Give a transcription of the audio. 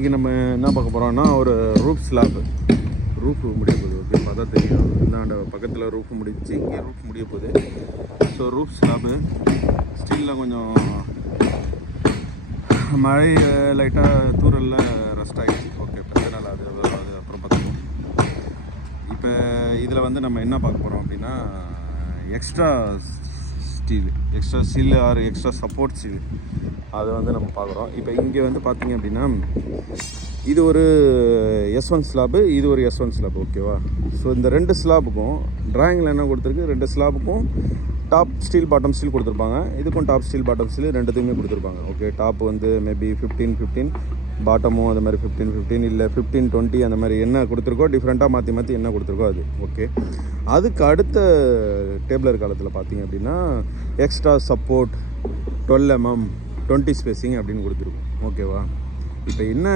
இன்றைக்கி நம்ம என்ன பார்க்க போகிறோம்னா ஒரு ரூஃப் ஸ்லாப். ரூஃப் முடிய போகுது. ஓகே, பார்த்தா தெரியும். இந்தாண்ட பக்கத்தில் ரூஃப் முடிச்சு, இங்கே ரூஃப் முடிய போகுது. ஸோ ரூஃப் ஸ்லாப்பு ஸ்டீலில் கொஞ்சம் மழை லைட்டாக தூரலில் ரெஸ்ட் ஆகிடுச்சு. ஓகே, பிரச்சனை இல்லை. அது அப்புறம் பார்த்துக்கணும். இப்போ இதில் வந்து நம்ம என்ன பார்க்க போகிறோம் அப்படின்னா extra steel or extra support steel அதை வந்து நம்ம பார்க்குறோம். இப்போ இங்கே வந்து பார்த்திங்க அப்படின்னா இது ஒரு S1 ஸ்லாப்பு, இது ஒரு S1 ஸ்லாப். ஓகேவா? ஸோ இந்த ரெண்டு ஸ்லாப்புக்கும் ட்ராயிங்கில் என்ன கொடுத்துருக்கு, ரெண்டு ஸ்லாப்புக்கும் டாப் ஸ்டீல் பாட்டம் ஸ்டீல் கொடுத்துருப்பாங்க. இதுக்கும் டாப் ஸ்டீல் பாட்டம் ஸ்டீல் ரெண்டுத்துக்குமே கொடுத்துருப்பாங்க. ஓகே, டாப் வந்து மேபி 15 பாட்டமும் அது மாதிரி 15 இல்லை 15-20 அந்த மாதிரி என்ன கொடுத்துருக்கோ டிஃப்ரெண்ட்டாக மாற்றி என்ன கொடுத்துருக்கோ அது. ஓகே, அதுக்கு அடுத்த டேபிளர் காலத்தில் பார்த்திங்க அப்படின்னா எக்ஸ்ட்ரா சப்போர்ட் 12 mm 20 ஸ்பேஸிங் அப்படின்னு கொடுத்துருக்கோம். ஓகேவா? இப்போ என்ன